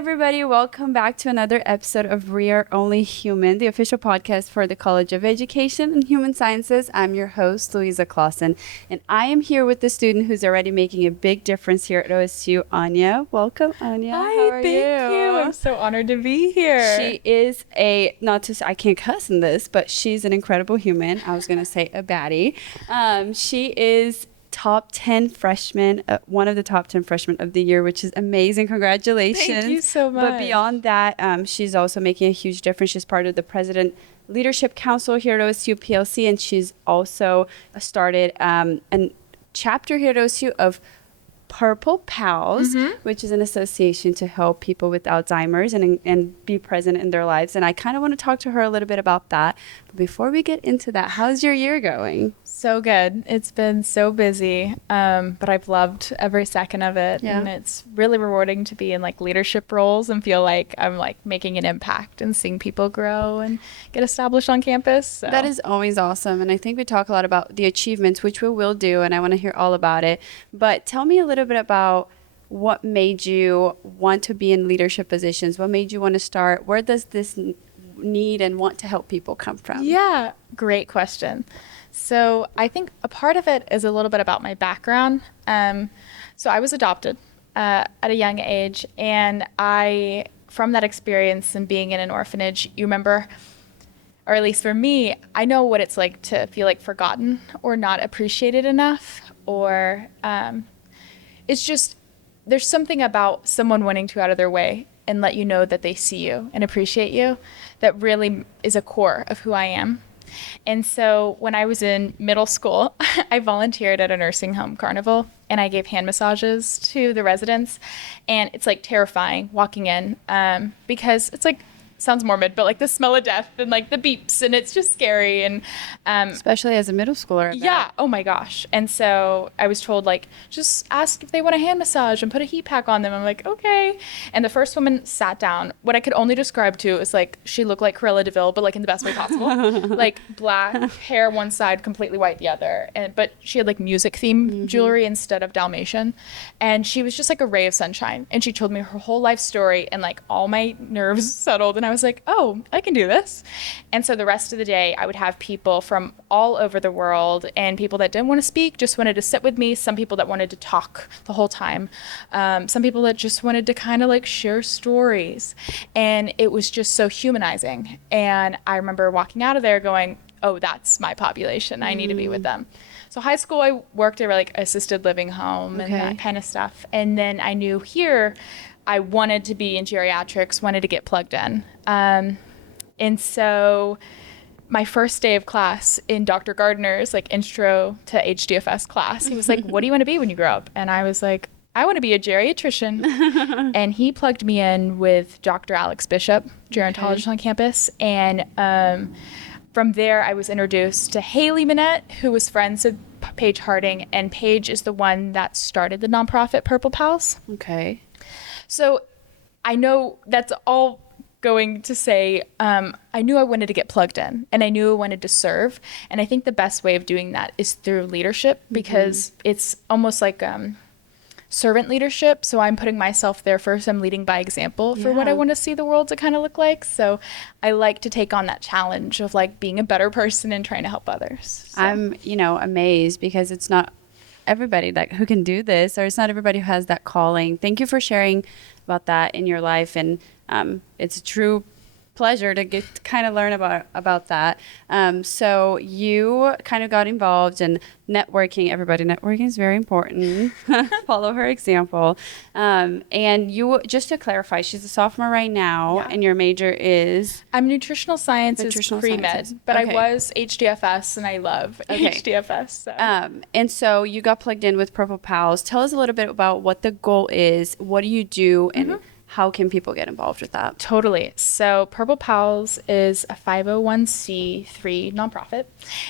everybody. Welcome back to another episode of We Are Only Human, the official podcast for the College of Education and Human Sciences. I'm your host, Luisa Clausen, and I am here with the student who's already making a big difference here at OSU, Anya. Welcome, Anya. Hi, How are thank you? I'm so honored to be here. She is I can't cuss in this, but she's an incredible human. I was going to say a baddie. She is top 10 freshman, one of the top 10 freshmen of the year, which is amazing. Congratulations. Thank you so much. But beyond that, she's also making a huge difference. She's part of the President Leadership Council here at OSU PLC, and she's also started a chapter here at OSU of Purple Pals, which is an association to help people with Alzheimer's and be present in their lives. And I kind of want to talk to her a little bit about that. But before we get into that, how's your year going? So good. It's been so busy, but I've loved every second of it. Yeah. And it's really rewarding to be in like leadership roles and feel like I'm like making an impact and seeing people grow and get established on campus. So. That is always awesome. And I think we talk a lot about the achievements, which we will do, and I want to hear all about it. But tell me a little bit about what made you want to be in leadership positions. What made you want to start? Where does this need and want to help people come from? Yeah, great question. So I think a part of it is a little bit about my background. So I was adopted at a young age, and from that experience and being in an orphanage, you remember, or at least for me, I know what it's like to feel like forgotten or not appreciated enough, or it's just, there's something about someone wanting to go out of their way and let you know that they see you and appreciate you that really is a core of who I am. And so when I was in middle school, I volunteered at a nursing home carnival, and I gave hand massages to the residents. And it's like terrifying walking in because it's like, sounds morbid, but like the smell of death and like the beeps, and it's just scary. And especially as a middle schooler. Yeah. Oh my gosh. And so I was told, like, just ask if they want a hand massage and put a heat pack on them. I'm like, okay. And the first woman sat down. What I could only describe to is like, she looked like Cruella de Vil, but like in the best way possible. Like black hair one side, completely white the other. But she had like music theme jewelry instead of Dalmatian. And she was just like a ray of sunshine. And she told me her whole life story, and like all my nerves settled. And I was like, oh, I can do this. And so the rest of the day, I would have people from all over the world, and people that didn't want to speak, just wanted to sit with me. Some people that wanted to talk the whole time. Some people that just wanted to kind of like share stories. And it was just so humanizing. And I remember walking out of there going, oh, that's my population. I need to be with them. So high school, I worked at like assisted living home and that kind of stuff. And then I knew here I wanted to be in geriatrics, wanted to get plugged in. And so my first day of class in Dr. Gardner's like intro to HDFS class, he was like, what do you want to be when you grow up? And I was like, I want to be a geriatrician. And he plugged me in with Dr. Alex Bishop, gerontologist on campus. And from there, I was introduced to Haley Minette, who was friends with Paige Harding. And Paige is the one that started the nonprofit Purple Pals. Okay. So I know that's all going to say, I knew I wanted to get plugged in, and I knew I wanted to serve. And I think the best way of doing that is through leadership, because it's almost like servant leadership. So I'm putting myself there first. I'm leading by example for what I want to see the world to kind of look like. So I like to take on that challenge of like being a better person and trying to help others. So. I'm, amazed, because it's not everybody who can do this, or it's not everybody who has that calling. Thank you for sharing about that in your life, and it's a true pleasure to get to kind of learn about that. So you kind of got involved in networking. Everybody, networking is very important. Follow her example. And you, just to clarify, she's a sophomore right now, and your major is? I'm nutritional sciences pre-med, but I was HDFS, and I love HDFS. So. And so you got plugged in with Purple Pals. Tell us a little bit about what the goal is. What do you do, and how can people get involved with that? Totally. So Purple Pals is a 501c3 nonprofit.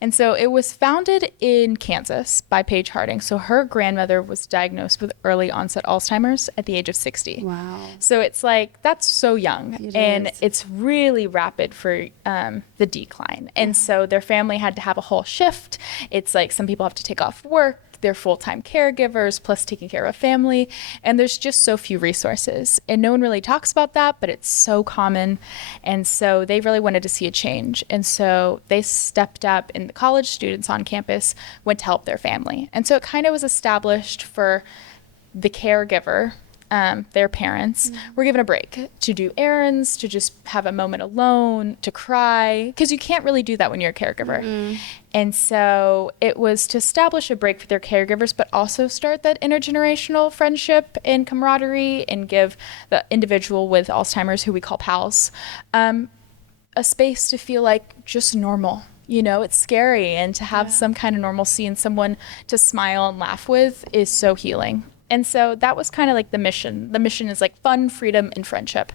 And so it was founded in Kansas by Paige Harding. So her grandmother was diagnosed with early onset Alzheimer's at the age of 60. Wow. So it's like, that's so young. It's really rapid for the decline. And so their family had to have a whole shift. It's like some people have to take off work. they're full-time caregivers plus taking care of a family, and there's just so few resources, and no one really talks about that, but it's so common. And so they really wanted to see a change, and so they stepped up, and the college students on campus went to help their family. And so it kind of was established for the caregiver, their parents were given a break to do errands, to just have a moment alone, to cry, because you can't really do that when you're a caregiver. And so it was to establish a break for their caregivers, but also start that intergenerational friendship and camaraderie, and give the individual with Alzheimer's, who we call pals, a space to feel like just normal. You know, it's scary, and to have some kind of normalcy and someone to smile and laugh with is so healing. And so that was kind of like the mission. The mission is like fun, freedom, and friendship.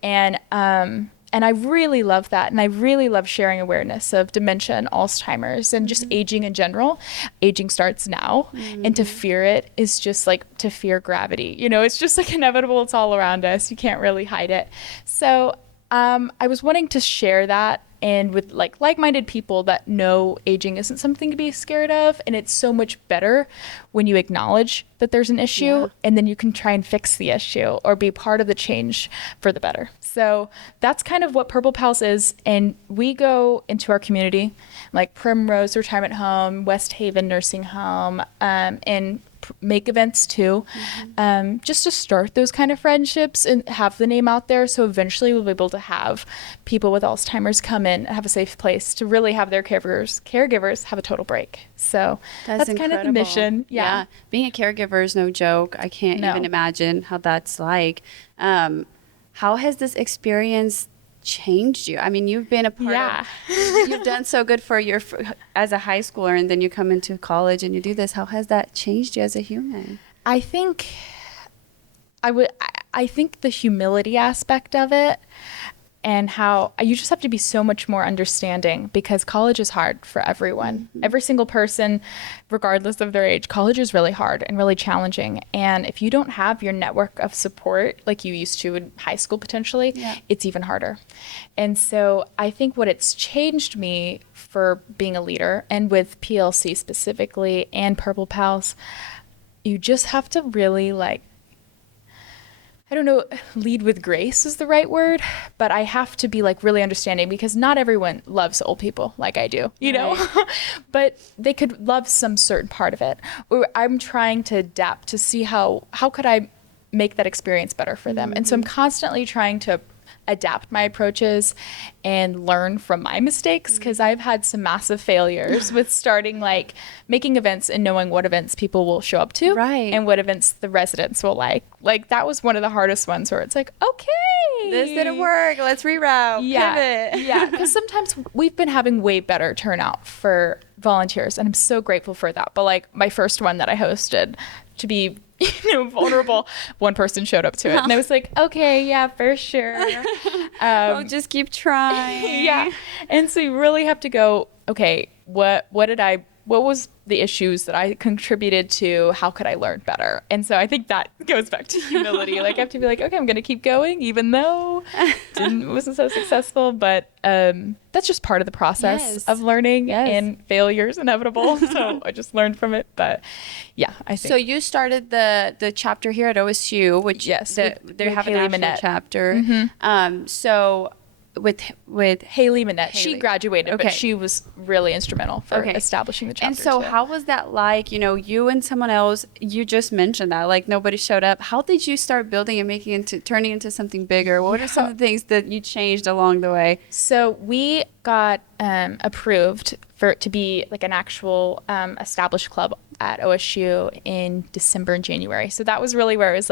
And I really love that. And I really love sharing awareness of dementia and Alzheimer's and just aging in general. Aging starts now. And to fear it is just like to fear gravity. You know, it's just like inevitable. It's all around us. You can't really hide it. So I was wanting to share that, and with like-minded people that know aging isn't something to be scared of, and it's so much better when you acknowledge that there's an issue, and then you can try and fix the issue or be part of the change for the better. So that's kind of what Purple Pals is, and we go into our community, like Primrose Retirement Home, West Haven Nursing Home, and make events too, just to start those kind of friendships and have the name out there, so eventually we'll be able to have people with Alzheimer's come in and have a safe place to really have their caregivers have a total break. So that's kind of the mission. Yeah. Being a caregiver is no joke. I can't even imagine how that's like. How has this experience changed you? I mean, you've been a part of, you've done so good for your, as a high schooler, and then you come into college and you do this. How has that changed you as a human? I think the humility aspect of it, and how you just have to be so much more understanding, because college is hard for everyone. Every single person, regardless of their age, college is really hard and really challenging. And if you don't have your network of support like you used to in high school potentially, it's even harder. And so I think what it's changed me for being a leader, and with PLC specifically and Purple Pals, you just have to really I don't know, lead with grace is the right word, but I have to be really understanding, because not everyone loves old people like I do, you know, but they could love some certain part of it. Or I'm trying to adapt to see how could I make that experience better for them. And so I'm constantly trying to adapt my approaches and learn from my mistakes, because I've had some massive failures with starting making events and knowing what events people will show up to, and what events the residents will like. That was one of the hardest ones, where it's okay, this didn't work, let's reroute, pivot. Because sometimes we've been having way better turnout for volunteers, and I'm so grateful for that. But my first one that I hosted, to be vulnerable, one person showed up to it, and I was okay, yeah, for sure. We'll just keep trying. And so you really have to go, okay, what was the issues that I contributed to? How could I learn better? And so I think that goes back to humility. I have to be okay, I'm going to keep going, even though it wasn't so successful. But that's just part of the process of learning, and failure is inevitable. So I just learned from it. But I think. So you started the chapter here at OSU, which they have a national chapter. So with Haley Minette. She graduated, but she was really instrumental for establishing the chapter. And so how was that like? You and someone else, you just mentioned that nobody showed up. How did you start building and turning into something bigger? What are some of the things that you changed along the way? So we got approved to be an actual established club at OSU in December and January. So that was really where it was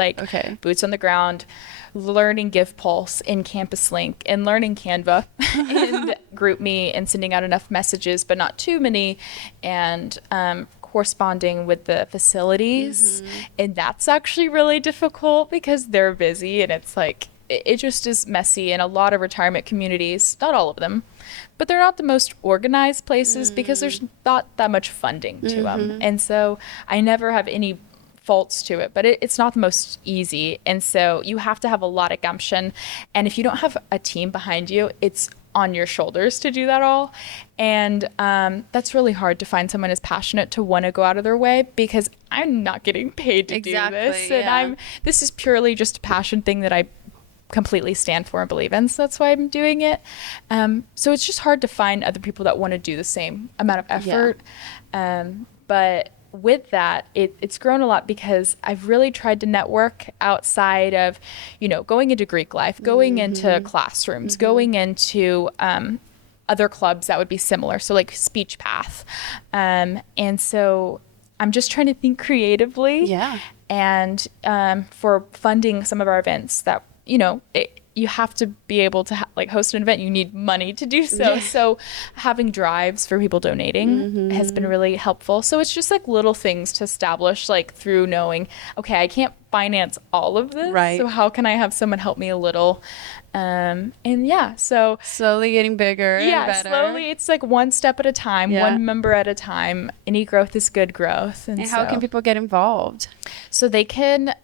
boots on the ground, learning Give Pulse in Campus Link, and learning Canva and GroupMe, and sending out enough messages, but not too many, and corresponding with the facilities. And that's actually really difficult, because they're busy, and it's it just is messy. And a lot of retirement communities, not all of them, but they're not the most organized places, because there's not that much funding to them. And so I never have any faults to it, but it's not the most easy. And so you have to have a lot of gumption. And if you don't have a team behind you, it's on your shoulders to do that all. And that's really hard to find someone as passionate to want to go out of their way, because I'm not getting paid to do this. And this is purely just a passion thing that I completely stand for and believe in. So that's why I'm doing it. So it's just hard to find other people that want to do the same amount of effort. But with that, it's grown a lot because I've really tried to network outside of, going into Greek life, going into classrooms, going into other clubs that would be similar. So like Speech Path. And so I'm just trying to think creatively. Yeah. And for funding some of our events that, you have to be able to host an event. You need money to do so. Yeah. So having drives for people donating has been really helpful. So it's just like little things to establish, like through knowing, okay, I can't finance all of this. Right. So how can I have someone help me a little? So slowly getting bigger and better. Slowly. It's like one step at a time, one member at a time. Any growth is good growth. And how can people get involved? So they can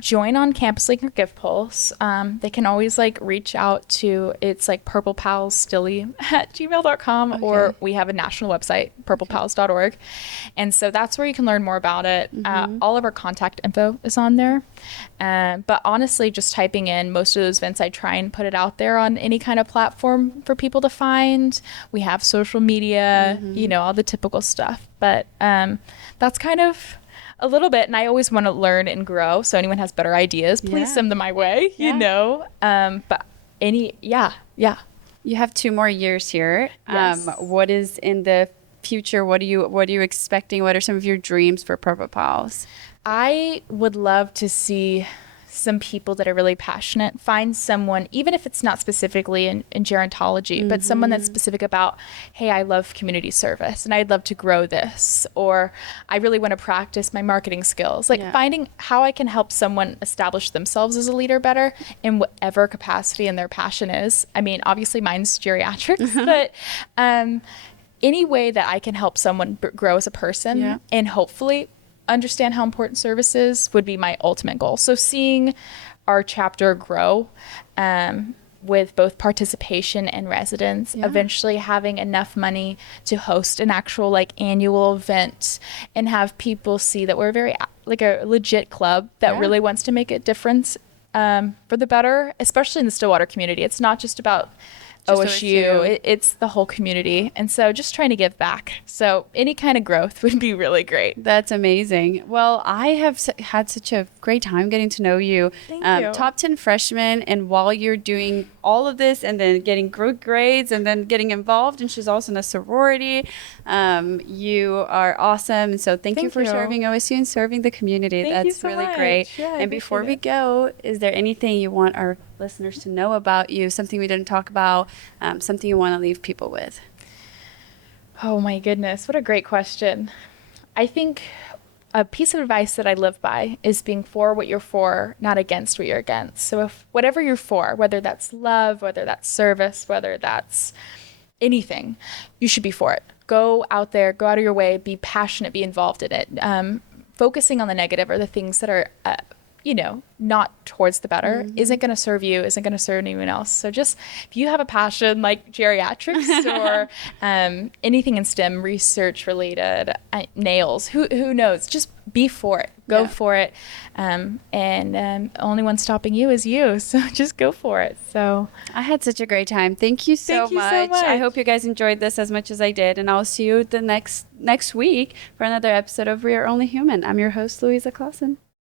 join on Campus Link or Give Pulse. They can always reach out to, it's purplepalstilly@gmail.com, or we have a national website, purplepals.org. And so that's where you can learn more about it. All of our contact info is on there. But honestly, just typing in most of those events, I try and put it out there on any kind of platform for people to find. We have social media, all the typical stuff. But that's kind of a little bit, and I always want to learn and grow. So anyone has better ideas, please send them my way, But You have 2 more years here. Yes. What is in the future? What are you expecting? What are some of your dreams for Purple Pals? I would love to see some people that are really passionate, find someone, even if it's not specifically in gerontology, but someone that's specific about, hey, I love community service and I'd love to grow this, or I really want to practice my marketing skills. Finding how I can help someone establish themselves as a leader better in whatever capacity and their passion is. I mean, obviously mine's geriatrics, but any way that I can help someone grow as a person and hopefully understand how important service is would be my ultimate goal. So seeing our chapter grow with both participation and residents, eventually having enough money to host an actual annual event and have people see that we're very a legit club that really wants to make a difference for the better, especially in the Stillwater community. It's not just about OSU. It's the whole community. And so just trying to give back. So any kind of growth would be really great. That's amazing. Well, I have had such a great time getting to know you. Thank you. Top 10 freshman, and while you're doing all of this and then getting good grades and then getting involved, and she's also in a sorority, you are awesome. So thank you for serving OSU and serving the community. Thank you That's so really much. great. Yeah, I and before we appreciate go, is there anything you want our listeners to know about you, something we didn't talk about, something you want to leave people with? Oh my goodness, what a great question. I think a piece of advice that I live by is being for what you're for, not against what you're against. So if whatever you're for, whether that's love, whether that's service, whether that's anything, you should be for it. Go out there, go out of your way, be passionate, be involved in it. Focusing on the negative or the things that are not towards the better isn't going to serve you, isn't going to serve anyone else. So just if you have a passion like geriatrics or anything in STEM, research related, nails, who knows, just be for it. Go for it. And the only one stopping you is you. So just go for it. So I had such a great time. Thank you so much. I hope you guys enjoyed this as much as I did. And I'll see you the next week for another episode of We Are Only Human. I'm your host, Luisa Clausen.